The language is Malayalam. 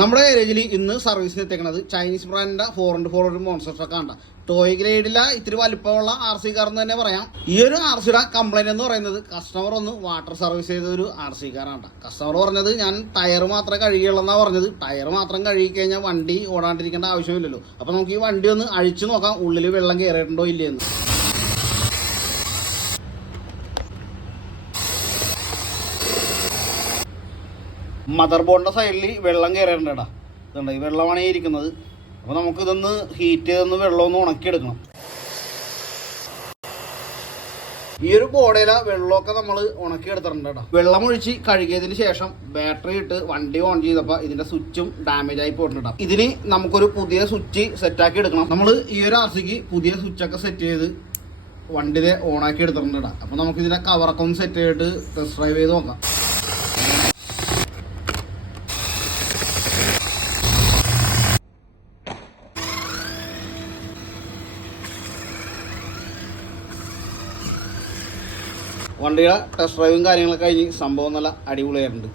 നമ്മുടെ ഏരിയയിൽ ഇന്ന് സർവീസിന് എത്തിക്കുന്നത് ചൈനീസ് ബ്രാൻഡിന്റെ 4x4 ഒരു മോൺസ്റ്റർ ട്രക്ക് ആണ്. ടോയ് ഗ്രേഡിലെ ഇത്തിരി വലിപ്പമുള്ള RC കാർ എന്ന് തന്നെ പറയാം. ഈ ഒരു RCയുടെ കംപ്ലൈന്റ് എന്ന് പറയുന്നത് കസ്റ്റമർ ഒന്ന് വാട്ടർ സർവീസ് ചെയ്ത ഒരു RC കാറാണ്. കസ്റ്റമർ പറഞ്ഞത് ഞാൻ ടയർ മാത്രമേ കഴുകിയുള്ളൂ എന്നാണ് പറഞ്ഞത്. ടയർ മാത്രം കഴുകി കഴിഞ്ഞാൽ വണ്ടി ഓടാണ്ടിരിക്കേണ്ട ആവശ്യമില്ലല്ലോ. അപ്പൊ നമുക്ക് ഈ വണ്ടി ഒന്ന് അഴിച്ചു നോക്കാം, ഉള്ളിൽ വെള്ളം കയറിയിട്ടുണ്ടോ ഇല്ലയെന്ന്. മദർ ബോർഡിന്റെ സൈഡിൽ വെള്ളം കയറിയിട്ടുണ്ടാ. ഇതുണ്ട്, ഈ വെള്ളമാണ് ഈ ഇരിക്കുന്നത്. അപ്പോൾ നമുക്കിതൊന്ന് ഹീറ്റ് ചെയ്തൊന്ന് വെള്ളമൊന്ന് ഉണക്കിയെടുക്കണം. ഈ ഒരു ബോർഡിലെ വെള്ളമൊക്കെ നമ്മൾ ഉണക്കിയെടുത്തിട്ടുണ്ട് കേട്ടോ. വെള്ളം ഒഴിച്ച് കഴുകിയതിന് ശേഷം ബാറ്ററി ഇട്ട് വണ്ടി ഓൺ ചെയ്തപ്പോൾ ഇതിന്റെ സ്വിച്ചും ഡാമേജ് ആയി പോയിട്ടുണ്ടാവും. ഇതിന് നമുക്കൊരു പുതിയ സ്വിച്ച് സെറ്റാക്കി എടുക്കണം. നമ്മൾ ഈ ഒരു RCക്ക് പുതിയ സ്വിച്ചൊക്കെ സെറ്റ് ചെയ്ത് വണ്ടിയെ ഓണാക്കി എടുത്തിട്ടുണ്ട് കേട്ടോ. അപ്പോൾ നമുക്കിതിന്റെ കവറൊക്കെ ഒന്ന് സെറ്റ് ചെയ്തിട്ട് ടെസ്റ്റ് ഡ്രൈവ് ചെയ്ത് നോക്കാം. വണ്ടിയുടെ ടെസ്റ്റ് ഡ്രൈവും കാര്യങ്ങളൊക്കെ കഴിഞ്ഞ് സംഭവം നല്ല അടിപൊളിയായിട്ടുണ്ട്.